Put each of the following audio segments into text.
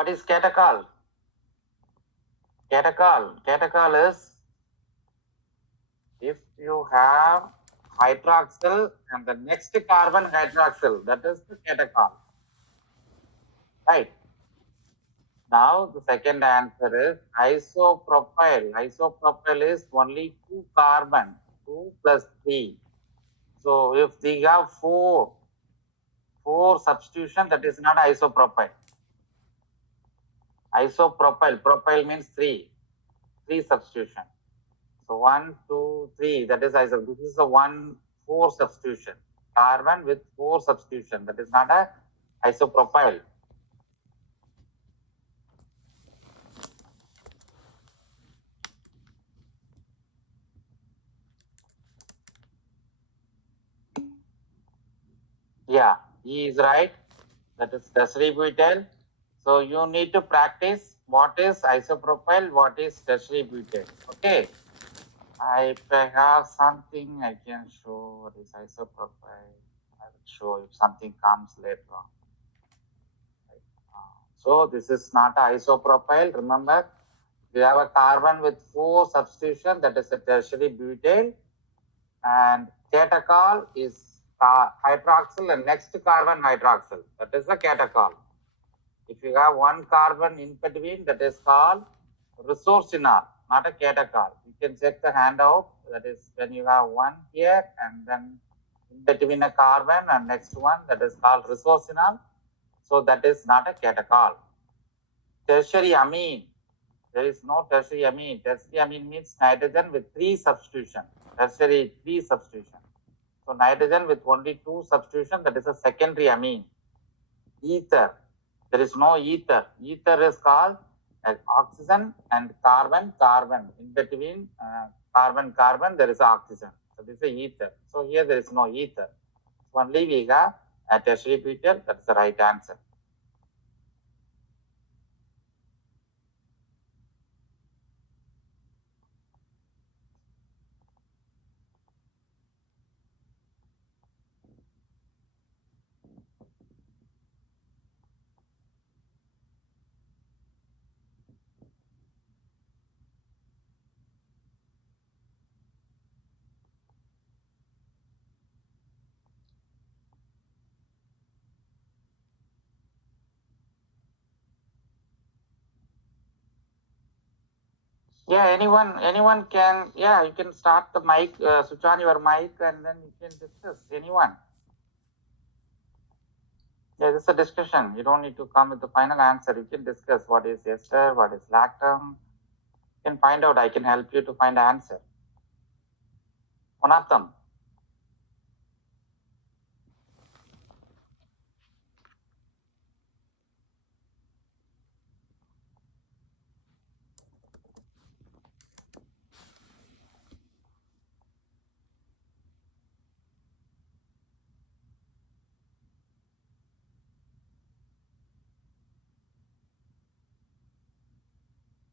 What is catechol? Catechol is if you have hydroxyl and the next carbon hydroxyl, that is the catechol. Right. Now the second answer is isopropyl. Isopropyl is only 2 carbon, 2 plus 3. So if they have 4 substitution, that is not isopropyl. Isopropyl, propyl means 3 substitution. So 1, 2, 3, that is isopropyl. This is a 4 substitution. Carbon with 4 substitution, that is not a isopropyl. Yeah, he is right. That is tertiary butyl. So you need to practice what is isopropyl, what is tertiary butyl. Okay. If I have something, I can show what is isopropyl. I will show if something comes later on. So this is not a isopropyl. Remember, we have a carbon with 4 substitution, that is a tertiary butyl, and catechol is hydroxyl and next carbon hydroxyl, that is the catechol. If you have 1 carbon in between, that is called resorcinol, not a catechol. You can check the handout, that is when you have 1 here and then in between a carbon and next one, that is called resorcinol. So that is not a catechol. Tertiary amine, there is no tertiary amine. Tertiary amine means nitrogen with 3 substitution. Tertiary 3 substitution. So nitrogen with only 2 substitution, that is a secondary amine. Ether, there is no ether. Ether is called oxygen and carbon. In between carbon, there is oxygen. So this is ether. So here there is no ether. Only we have a tertiary butyl. That's the right answer. Yeah, anyone can, yeah, you can start the mic, switch on your mic and then you can discuss, anyone. Yeah, this is a discussion. You don't need to come with the final answer. You can discuss what is ester, what is lactam. You can find out, I can help you to find the answer. One of them.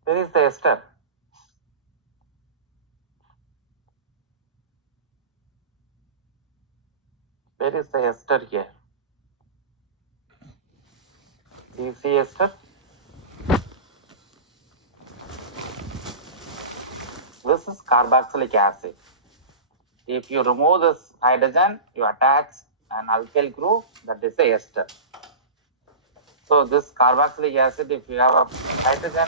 Where is the ester? Where is the ester here? Do you see ester? This is carboxylic acid. If you remove this hydrogen, you attach an alkyl group, that is the ester. So this carboxylic acid, if you have a hydrogen,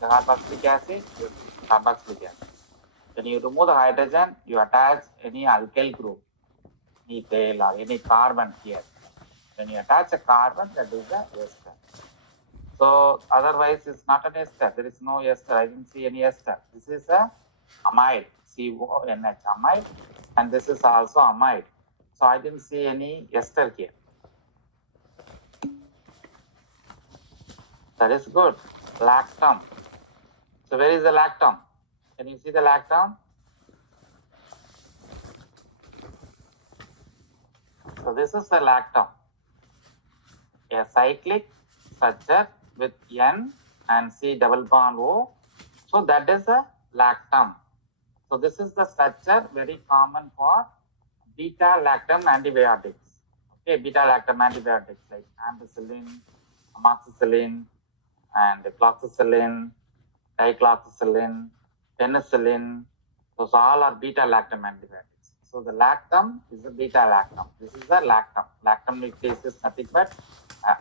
the carboxylic acid, carboxylic acid. When you remove the hydrogen, you attach any alkyl group, methyl or any carbon here. When you attach a carbon, that is the ester. So otherwise it's not an ester. There is no ester. I didn't see any ester. This is a amide, CONH, amide, and this is also amide. So I didn't see any ester here. That is good. Lactam. So where is the lactam? Can you see the lactam? So this is the lactam. A cyclic structure with N and C double bond O. So that is a lactam. So this is the structure very common for beta-lactam antibiotics. Okay, beta-lactam antibiotics like ampicillin, amoxicillin, and cloxacillin, dicloxacillin, penicillin. Those all are beta-lactam antibiotics. So the lactam is a beta-lactam. This is the lactam. Lactam nuclease is nothing but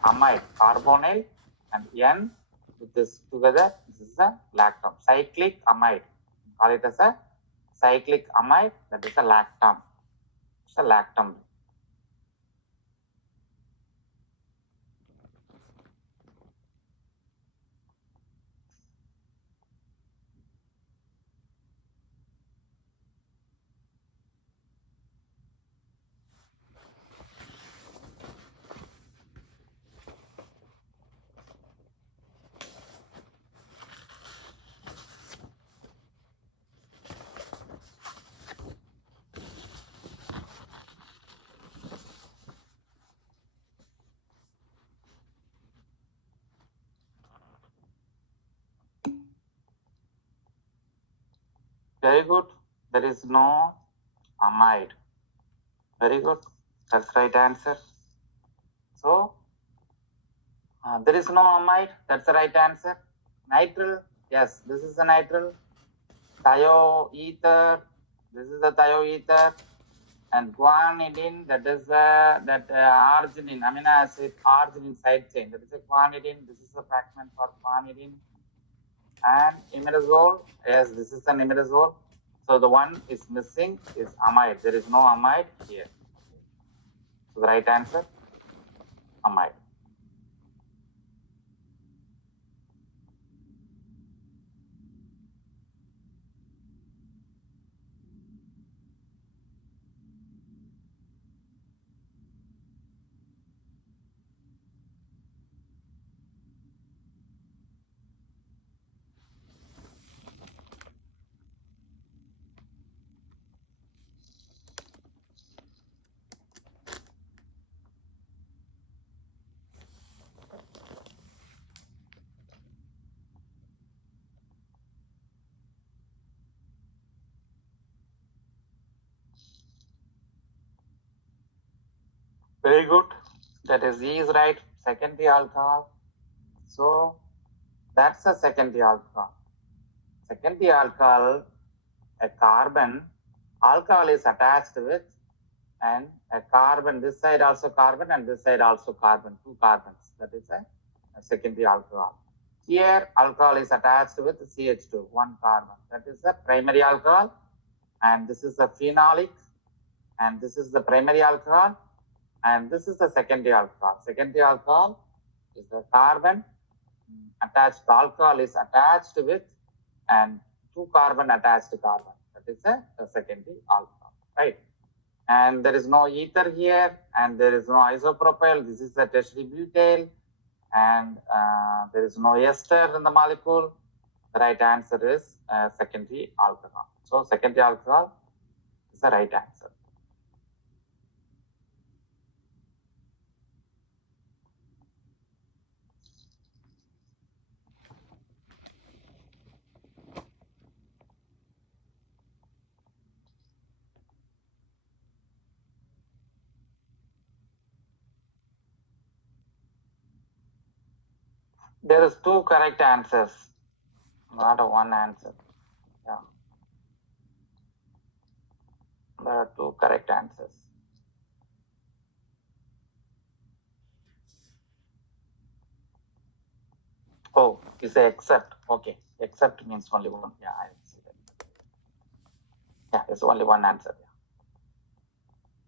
amide, carbonyl, and N with this together. This is a lactam. Cyclic amide. Call it as a cyclic amide. That is a lactam. It's a lactam. Very good. There is no amide. Very good. That's right answer. So there is no amide. That's the right answer. Nitrile. Yes, this is the nitrile. Thioether. This is the thioether. And guanidine. That is arginine. Amino acid arginine side chain. That is a guanidine. This is the fragment for guanidine. And imidazole. Yes, this is an imidazole. So the one is missing is amide. There is no amide here. So the right answer, amide. Very good. That is E is right. Secondary alcohol. So that's a secondary alcohol. Secondary alcohol, a carbon, alcohol is attached with, and a carbon, this side also carbon and this side also carbon, two carbons. That is a secondary alcohol. Here, alcohol is attached with CH2, one carbon. That is the primary alcohol. And this is the phenolic. And this is the primary alcohol. And this is the secondary alcohol. Secondary alcohol is the carbon attached. The alcohol is attached with, and two carbon attached to carbon. That is a secondary alcohol, right? And there is no ether here, and there is no isopropyl. This is the tertiary butyl, and there is no ester in the molecule. The right answer is secondary alcohol. So secondary alcohol is the right answer. There is two correct answers, not a one answer. Yeah. There are two correct answers. Oh, you say except. Okay. Except means only one. Yeah, I see that. Yeah, it's only one answer.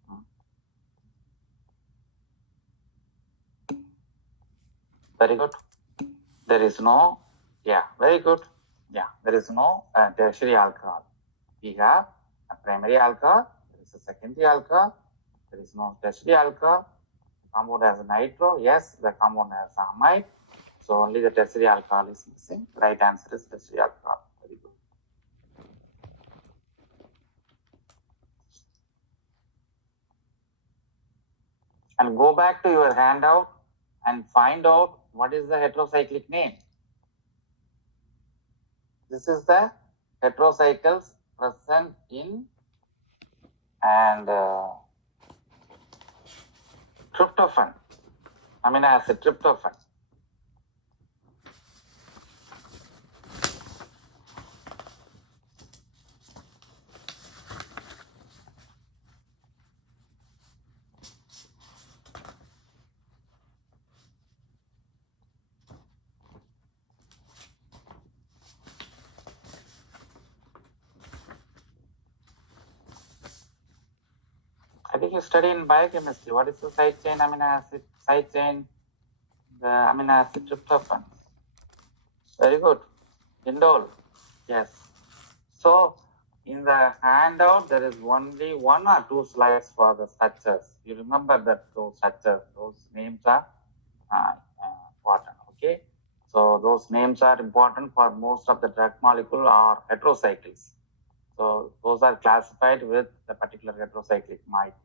Yeah. Very good. There is no, yeah, very good. Yeah, there is no tertiary alcohol. We have a primary alcohol, there is a secondary alcohol, there is no tertiary alcohol. Compound has nitro, yes, the compound has amide. So only the tertiary alcohol is missing. Right answer is tertiary alcohol. Very good. And go back to your handout and find out what is the heterocyclic name. This is the heterocycles present in and tryptophan, amino acid tryptophan. did you study in biochemistry? What is the side chain amino acid? Side chain, the amino acid tryptophan. Very good. Indole. Yes. So in the handout, there is only 1 or 2 slides for the structures. You remember that those structures, those names are important. Okay. So those names are important for most of the drug molecule or heterocycles. So those are classified with the particular heterocyclic moiety.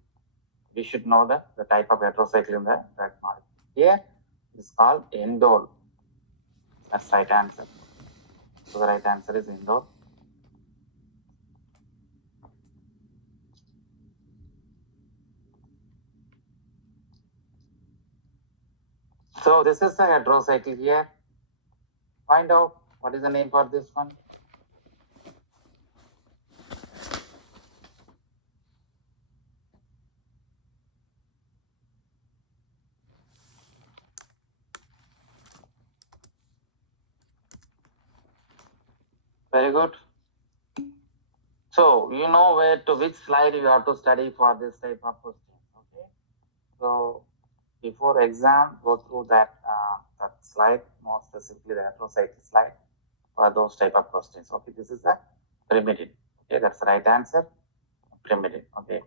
We should know the type of heterocycle in the drug molecule. Here is called indole. That's right answer. So the right answer is indole. So this is the heterocycle here. Find out what is the name for this one. Very good. So you know where to which slide you have to study for this type of question. Okay. So before exam, go through that slide, more specifically the heterocycle slide for those type of questions. Okay, this is the pyrimidine. Okay, that's the right answer. Pyrimidine. Okay.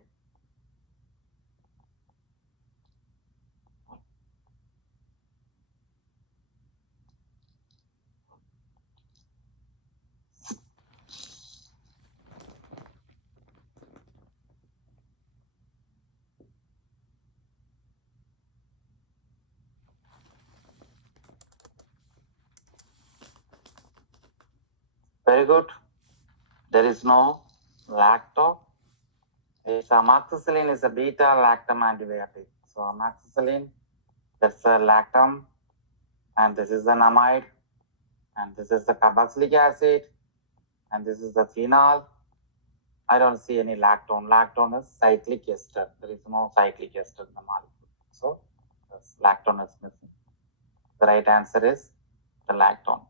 Very good. There is no lacto. It's amoxicillin is a beta lactam antibiotic. So amoxicillin, that's a lactam, and this is an amide, and this is the carboxylic acid, and this is the phenol. I don't see any lactone. Lactone is cyclic ester. There is no cyclic ester in the molecule. So this lactone is missing. The right answer is the lactone.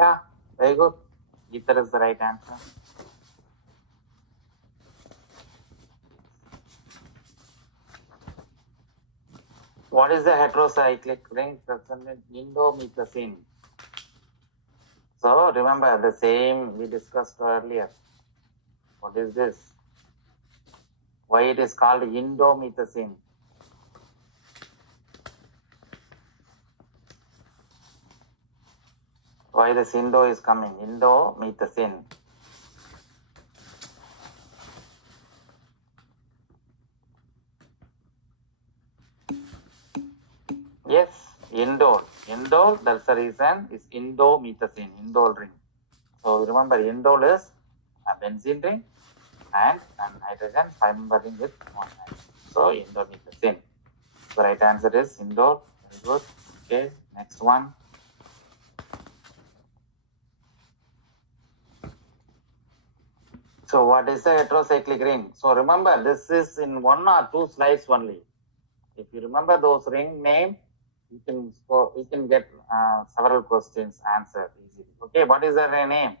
Yeah, very good. Ether is the right answer. What is the heterocyclic ring present in indomethacin? So remember the same we discussed earlier. What is this? Why it is called indomethacin? Why this indo is coming? Indomethacin. Yes, indole. Indole, that's the reason, is indomethacin, indole ring. So remember, indole is a benzene ring and a nitrogen 5-member ring with one nitrogen. So indomethacin. The right answer is indole. Very good. Okay, next one. So what is the heterocyclic ring? So remember, this is in 1 or 2 slides only. If you remember those ring name, you can get several questions answered easily. Okay, what is the name?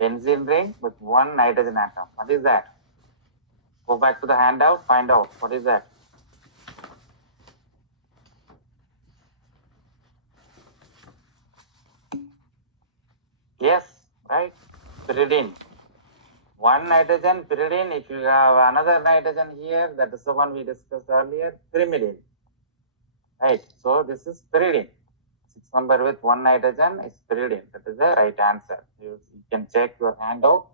Benzene ring with 1 nitrogen atom. What is that? Go back to the handout, find out what is that. Yes, right? Pyridine. 1 nitrogen pyridine. If you have another nitrogen here, that is the one we discussed earlier, pyrimidine. Right, so this is pyridine. 6-member with 1 nitrogen is pyridine. That is the right answer. You can check your handout,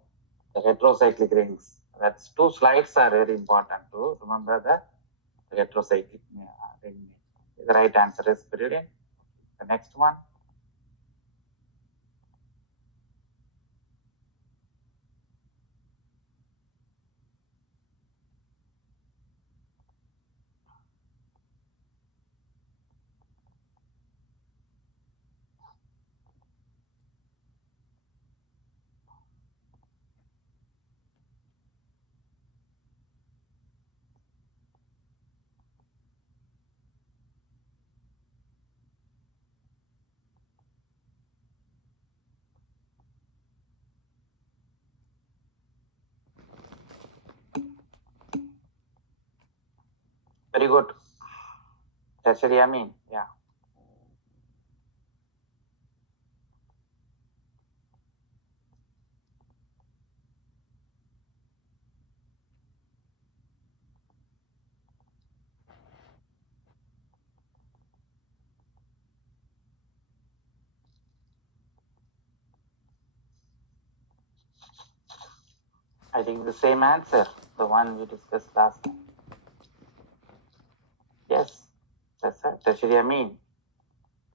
the heterocyclic rings. That's 2 slides are very important to remember the heterocyclic ring. The right answer is pyridine. The next one. Very good. Tertiary amine. Yeah. I think the same answer, the one we discussed last time. Yes, that's right. Tertiary amine.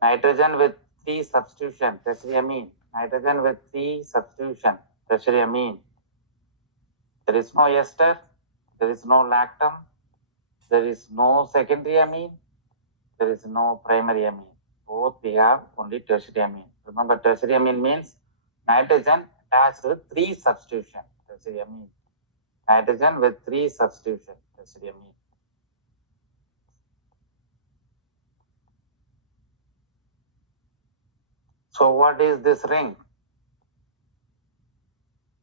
Nitrogen with 3 substitution, tertiary amine. Nitrogen with 3 substitution, tertiary amine. There is no ester, there is no lactam, there is no secondary amine, there is no primary amine. Both we have only tertiary amine. Remember, tertiary amine means nitrogen attached with 3 substitution, tertiary amine. Nitrogen with 3 substitution, tertiary amine. So what is this ring?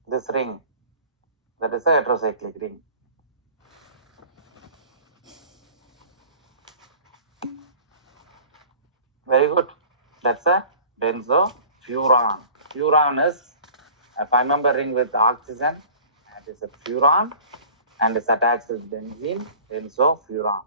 This ring, that is a heterocyclic ring. Very good. That's a benzofuran. Furan is a 5-member ring with oxygen. It is a furan and is attached with benzene, benzofuran.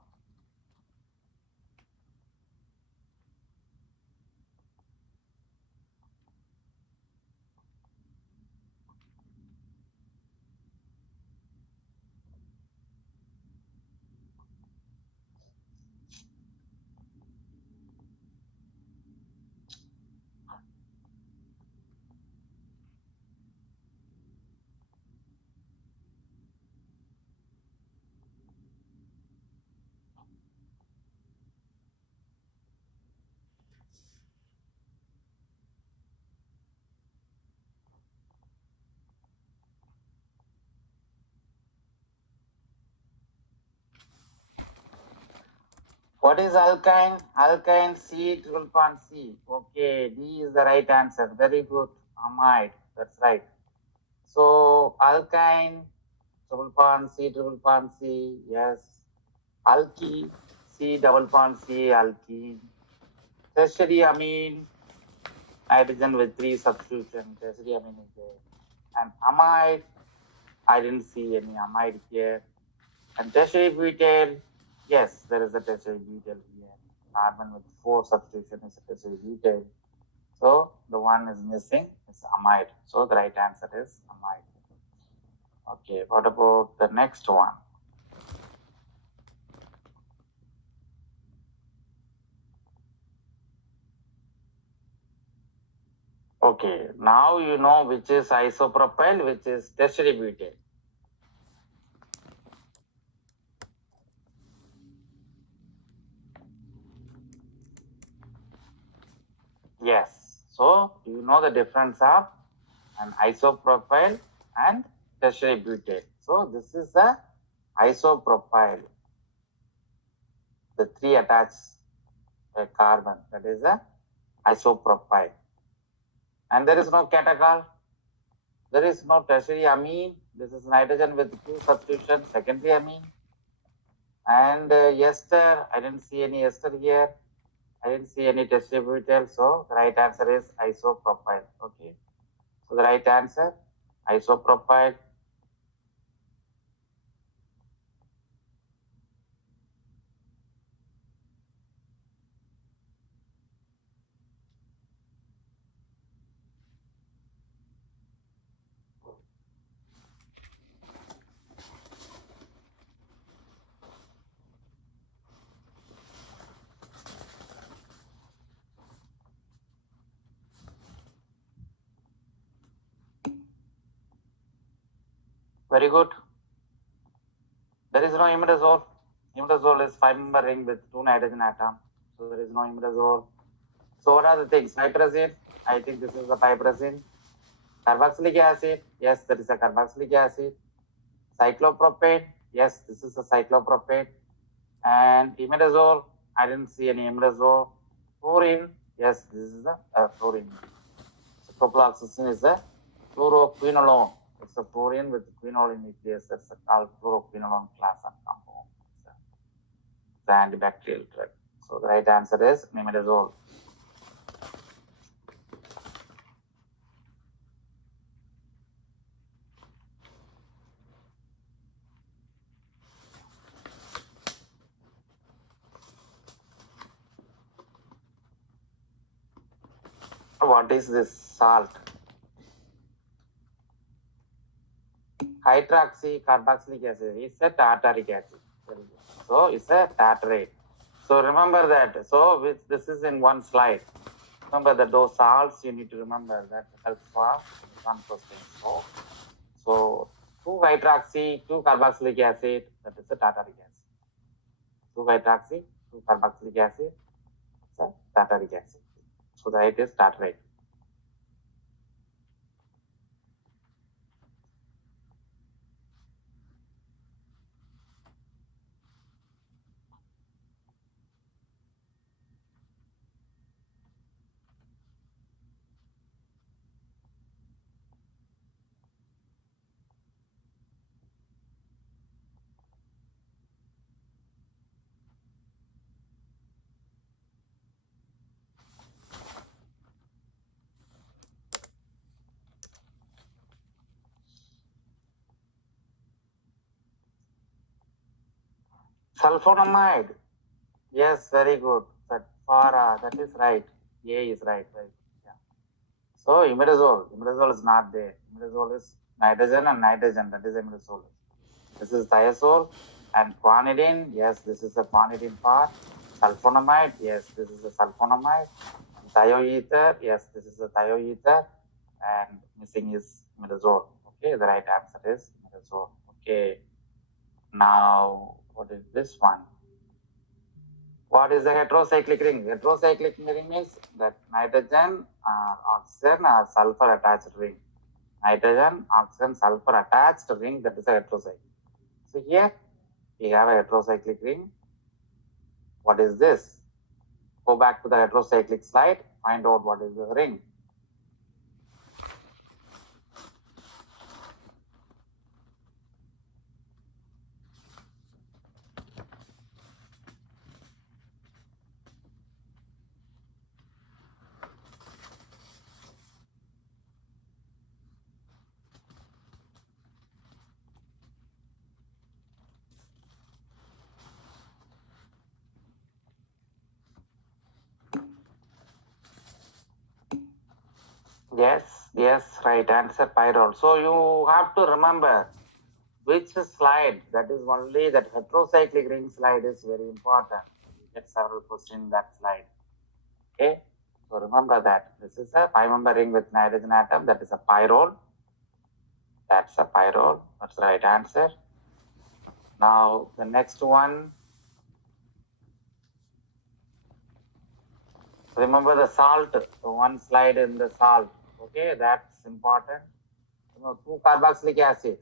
What is alkyne? Alkyne C triple bond C. Okay, D is the right answer. Very good. Amide. That's right. So alkyne triple bond C triple bond C. Yes. Alky C double bond C alkene. Tertiary amine. Nitrogen with 3 substitution. Tertiary amine is there. And amide. I didn't see any amide here. And tertiary butyl. Yes, there is a tertiary butyl here. Carbon with 4 substitution is a tertiary butyl. So the one is missing is amide. So the right answer is amide. Okay, what about the next one? Okay, now you know which is isopropyl, which is tertiary butyl. Yes. So do you know the difference of an isopropyl and tertiary butyl? So this is a isopropyl. The 3 attached carbon, that is a isopropyl. And there is no catechol. There is no tertiary amine. This is nitrogen with 2 substitution, secondary amine. And ester, I didn't see any ester here. I didn't see any tertiary butyl. So the right answer is isopropyl. Okay. So the right answer, isopropyl. Very good. There is no imidazole. Imidazole is 5-member ring with 2 nitrogen atoms. So there is no imidazole. So what are the things? Piperazine. I think this is the piperazine. Carboxylic acid. Yes, there is a carboxylic acid. Cyclopropane. Yes, this is a cyclopropane. And imidazole. I didn't see any imidazole. Fluorine. Yes, this is a fluorine. So propyloxacin is a fluoroquinolone. It's a fluorine with quinoline nucleus. That's called fluoroquinolone class of compound. It's an antibacterial drug. So the right answer is imidazole. What is this salt? Hydroxycarboxylic acid is a tartaric acid. So it's a tartrate. So remember that. So this is in one slide. Remember that those salts you need to remember that helps for one question. So 2-hydroxy, 2-carboxylic acid, that is a tartaric acid. 2-hydroxy, 2-carboxylic acid, it's a tartaric acid. So that it is tartrate. Sulfonamide. Yes, very good. That is right. A is right. Yeah. So imidazole is not there. Imidazole is nitrogen and nitrogen. That is imidazole. This is thiazole and quinidine. Yes, this is a quinidine part. Sulfonamide. Yes, this is a sulfonamide. Thioether. Yes, this is a thioether. And missing is imidazole. Okay, the right answer is imidazole. Okay. Now, what is this one? What is a heterocyclic ring? Heterocyclic ring means that nitrogen, oxygen, or sulfur attached ring. Nitrogen, oxygen, sulfur attached ring, that is a heterocyclic. So here we have a heterocyclic ring. What is this? Go back to the heterocyclic slide, find out what is the ring. Yes, right answer, pyrrole. So you have to remember which slide, that is only that heterocyclic ring slide is very important. You get several questions in that slide. Okay, so remember that this is a 5-member ring with nitrogen atom, that is a pyrrole. That's a pyrrole. That's the right answer. Now the next one. Remember the salt, the one slide in the salt. Okay, that's important. 2-carboxylic acid.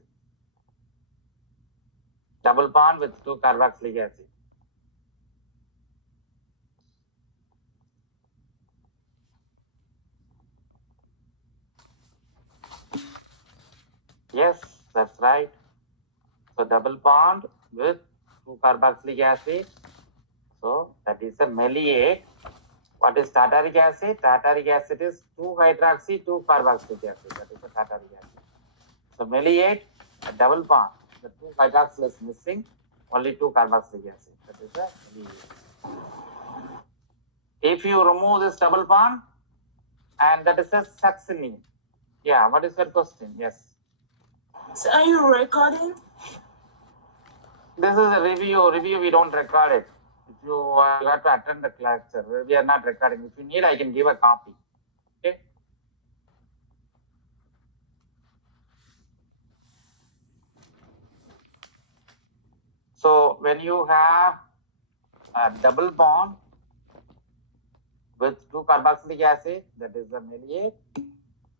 Double bond with 2-carboxylic acid. Yes, that's right. So double bond with 2-carboxylic acid. So that is a maleate. What is tartaric acid? Tartaric acid is 2-hydroxy, 2-carboxylic acid. That is a tartaric acid. So maleate, a double bond. The 2-hydroxyl is missing, only 2-carboxylic acid. That is a maleate. If you remove this double bond, and that is a succinate. Yeah, what is your question? Yes. So are you recording? This is a review. Review, we don't record it. If you have to attend the lecture, we are not recording. If you need, I can give a copy. Okay. So when you have a double bond with 2 carboxylic acid, that is the maleate.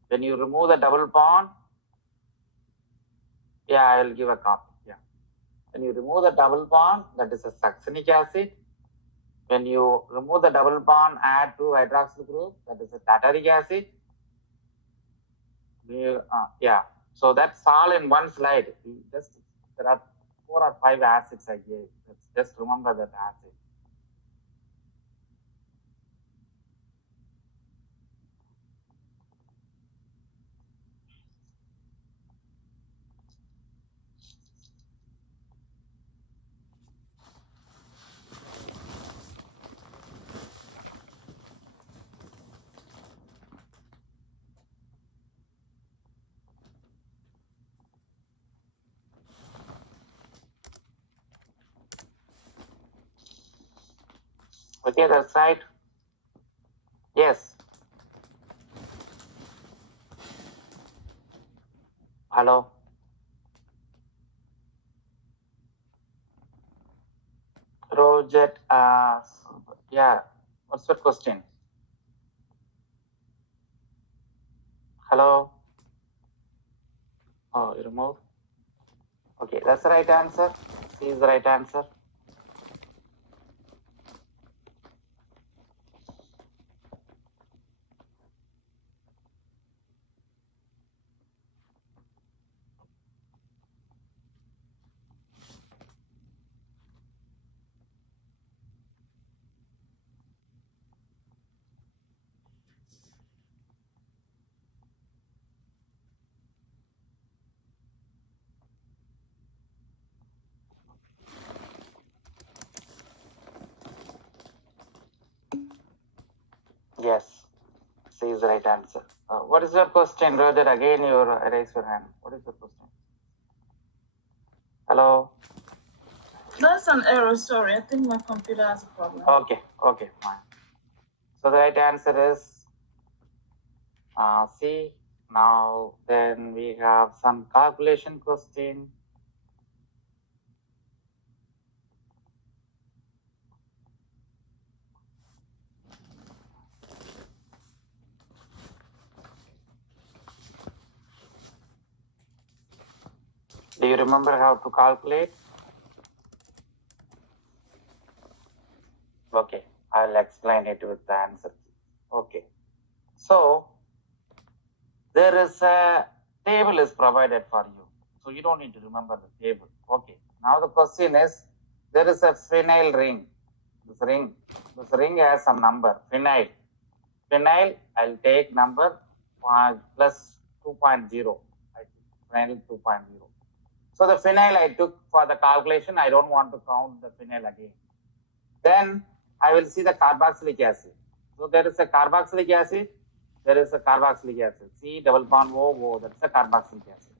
When you remove the double bond, yeah, I will give a copy. Yeah. When you remove the double bond, that is a succinic acid. When you remove the double bond, add 2 hydroxyl group, that is a tartaric acid. Yeah. So that's all in one slide. There are 4 or 5 acids I gave. Just remember that acid. Okay, that's right. Yes. Hello. Rojet, yeah. What's your question? Hello. Oh, you removed. Okay, that's the right answer. C is the right answer. Yes, C is the right answer. What is your question, Roger? Again, you raise your hand. What is your question? Hello. That's an error. Sorry, I think my computer has a problem. Okay, fine. So the right answer is C. Now then we have some calculation question. Do you remember how to calculate? Okay, I'll explain it with the answer. Okay, so there is a table is provided for you. So you don't need to remember the table. Okay, now the question is, there is a phenyl ring. This ring has some number, phenyl. Phenyl, I'll take number plus 2.0. Phenyl 2.0. So the phenyl I took for the calculation, I don't want to count the phenyl again. Then I will see the carboxylic acid. So there is a carboxylic acid, there is a carboxylic acid. C double bond O, that's a carboxylic acid.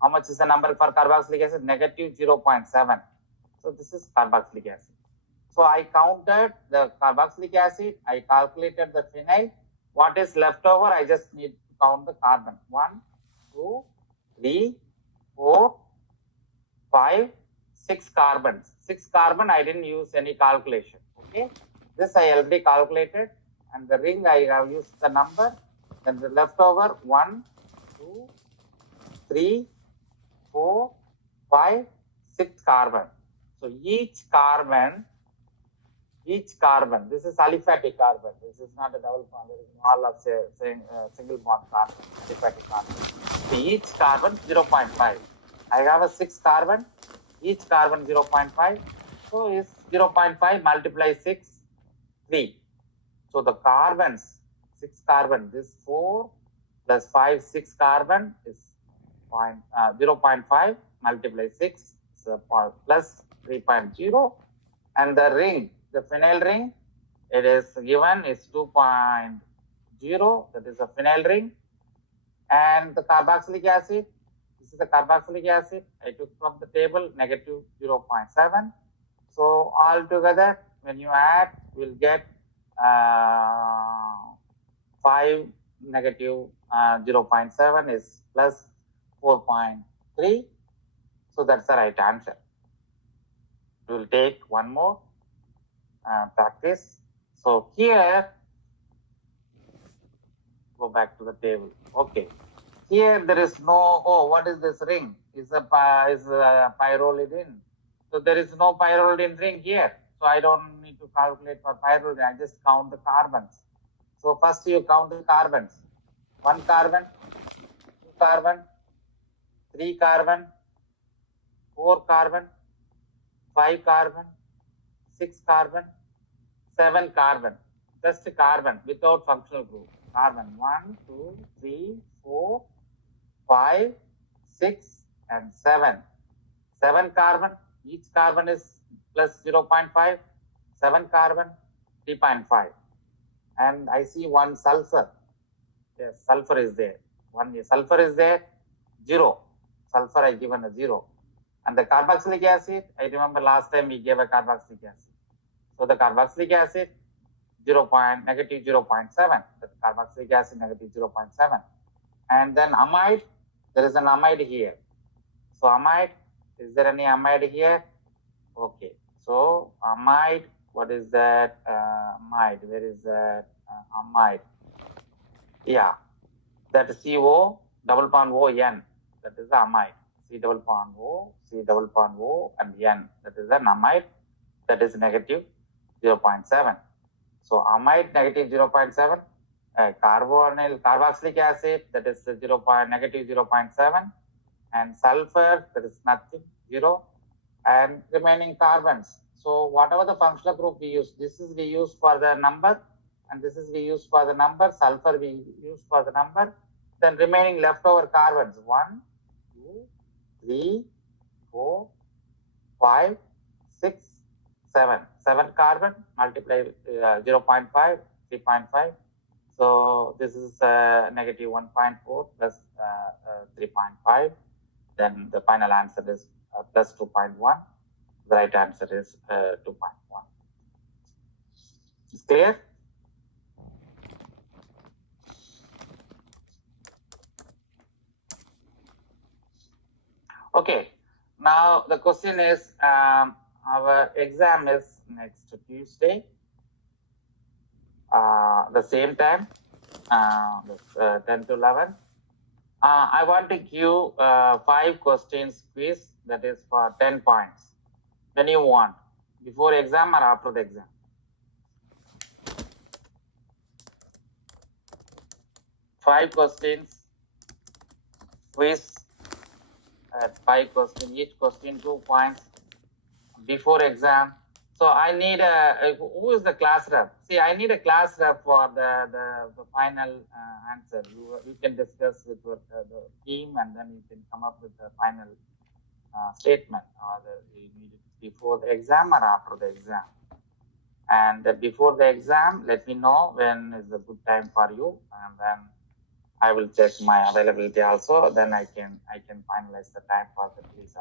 How much is the number for carboxylic acid? Negative 0.7. So this is carboxylic acid. So I counted the carboxylic acid, I calculated the phenyl. What is left over? I just need to count the carbon. 1, 2, 3, 4, 5, 6 carbons. 6 carbon, I didn't use any calculation. Okay. This I already calculated. And the ring, I have used the number. Then the leftover 1, 2, 3, 4, 5, 6 carbon. So each carbon, this is aliphatic carbon. This is not a double bond. There is all of single bond carbon, aliphatic carbon. So each carbon 0.5. I have a 6 carbon, each carbon 0.5. So is 0.5 multiply 6, 3. So the carbons, 6 carbon, this 4 plus 5, 6 carbon is 0.5 multiply 6, so plus 3.0. And the ring, the phenyl ring, it is given is 2.0, that is a phenyl ring. And the carboxylic acid, this is the carboxylic acid, I took from the table, negative 0.7. So all together, when you add, we'll get 5 negative 0.7 is plus 4.3. So that's the right answer. We will take one more practice. So here, go back to the table. Okay. Here there is no, oh, what is this ring? Is a pyrrolidine. So there is no pyrrolidine ring here. So I don't need to calculate for pyrrolidine. I just count the carbons. So first you count the carbons. 1 carbon, 2 carbon, 3 carbon, 4 carbon, 5 carbon, 6 carbon, 7 carbon. Just carbon without functional group. Carbon 1, 2, 3, 4, 5, 6, and 7. 7 carbon, each carbon is plus 0.5, 7 carbon, 3.5. And I see one sulfur. Yes, sulfur is there. One sulfur is there, 0. Sulfur I given a 0. And the carboxylic acid, I remember last time we gave a carboxylic acid. So the carboxylic acid, negative 0.7. The carboxylic acid, negative 0.7. And then amide, there is an amide here. So amide, is there any amide here? Okay. So amide, what is that? Amide, where is that? Amide. Yeah, that is CO double bond O N. That is the amide. C double bond O, C double bond O, and N. That is an amide. That is negative 0.7. So amide negative 0.7. Carboxylic acid, that is negative 0.7. And sulfur, that is nothing, 0. And remaining carbons. So whatever the functional group we use, this is we use for the number, and this is we use for the number, sulfur we use for the number. Then remaining leftover carbons, 1, 2, 3, 4, 5, 6, 7. 7 carbon multiply with 0.5, 3.5. So this is negative 1.4 plus 3.5. Then the final answer is plus 2.1. The right answer is 2.1. Is clear? Okay. Now the question is, our exam is next Tuesday, the same time, 10 to 11. I want to give 5 questions quiz, that is for 10 points. When you want, before exam or after the exam? Five questions quiz, 5 questions, each question 2 points before exam. So I need who is the class rep? See, I need a class rep for the final answer. You can discuss with the team, and then you can come up with the final statement, or you need it before the exam or after the exam. And before the exam, let me know when is a good time for you, and then I will check my availability also. Then I can finalize the time for the quiz.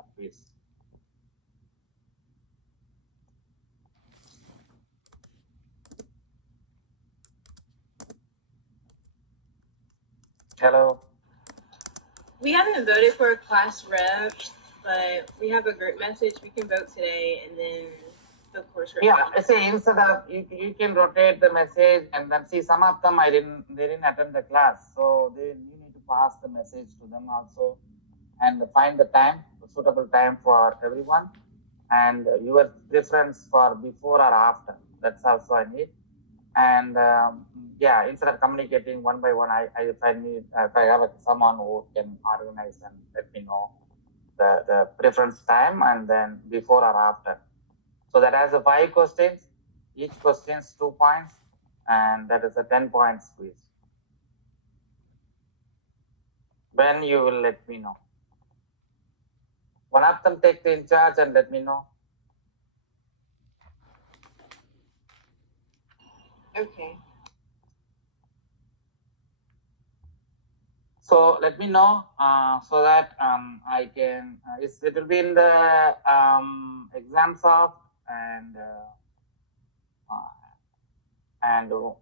Hello. We haven't voted for a class rep, but we have a group message. We can vote today, and then the course rep. Yeah, say instead of you can rotate the message, and then see some of them they didn't attend the class, so you need to pass the message to them also, and find the time, the suitable time for everyone, and your preference for before or after. That's also I need. And yeah, instead of communicating one by one, if I have someone who can organize and let me know the preference time, and then before or after. So that has 5 questions, each question is 2 points, and that is a 10 points quiz. When you will let me know. One of them take the in charge and let me know. Okay. So let me know so that I can. It will be in the ExamSoft and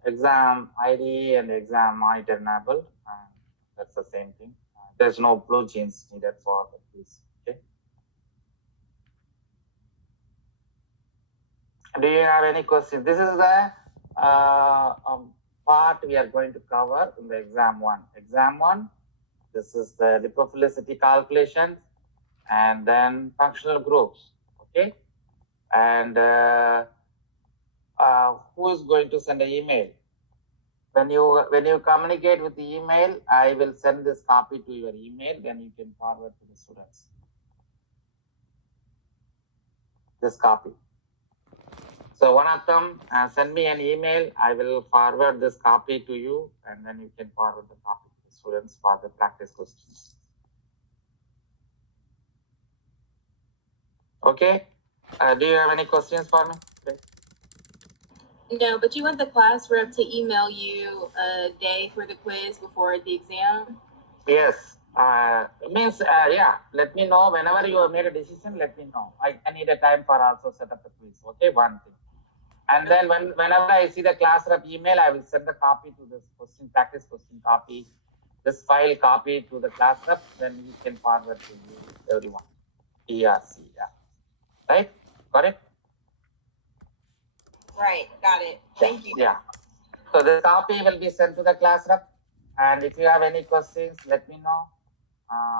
exam ID and exam monitor enabled. That's the same thing. There's no blue jeans needed for the quiz. Okay. Do you have any questions? This is the part we are going to cover in the exam 1. Exam 1, this is the lipophilicity calculations and then functional groups. Okay. And who is going to send an email? When you communicate with the email, I will send this copy to your email, then you can forward to the students. This copy. So one of them send me an email. I will forward this copy to you, and then you can forward the copy to the students for the practice questions. Okay. Do you have any questions for me? Okay. No, but you want the class rep to email you a day for the quiz before the exam? Yes. Means yeah. Let me know whenever you have made a decision. Let me know. I need a time for also set up the quiz. Okay, one thing. And then whenever I see the class rep email, I will send the copy to this question, practice question copy, this file copy to the class rep. Then you can forward to you, everyone. ERC, yeah. Right? Got it? Right, got it. Thank you. Yeah. So the copy will be sent to the class rep. And if you have any questions, let me know.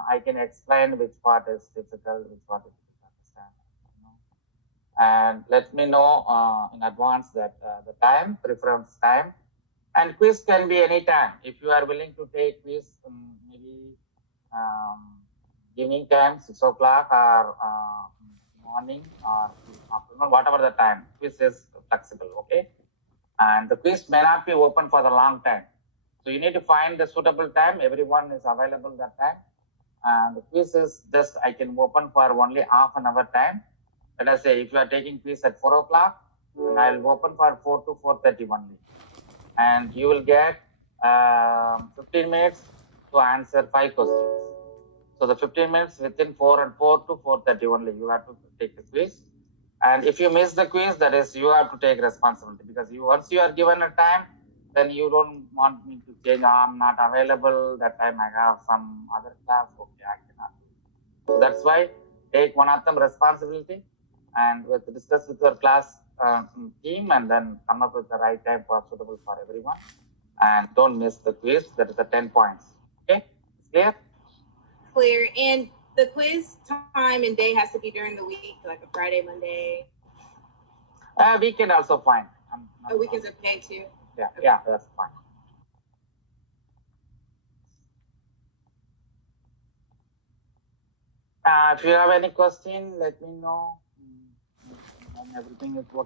I can explain which part is difficult, which part is difficult to understand. And let me know in advance that the time, preference time. And quiz can be any time. If you are willing to take quiz, maybe evening time, 6 o'clock, or morning, or afternoon, whatever the time, quiz is flexible, okay? And the quiz may not be open for the long time. So you need to find the suitable time. Everyone is available that time. And the quiz is just, I can open for only half an hour time. Let us say if you are taking quiz at 4 o'clock, and I will open for 4 to 4:30 only. And you will get 15 minutes to answer 5 questions. So the 15 minutes within 4 to 4:30 only, you have to take the quiz. And if you miss the quiz, that is, you have to take responsibility, because once you are given a time, then you don't want me to change. I'm not available that time. I have some other class. Okay, I cannot. So that's why take one of them responsibility and discuss with your class team, and then come up with the right time for suitable for everyone. And don't miss the quiz. That is the 10 points. Okay, clear? Clear. And the quiz time and day has to be during the week, like a Friday, Monday. Weekend also fine. A weekend's okay too. Yeah, yeah, that's fine. If you have any question, let me know. Everything is working.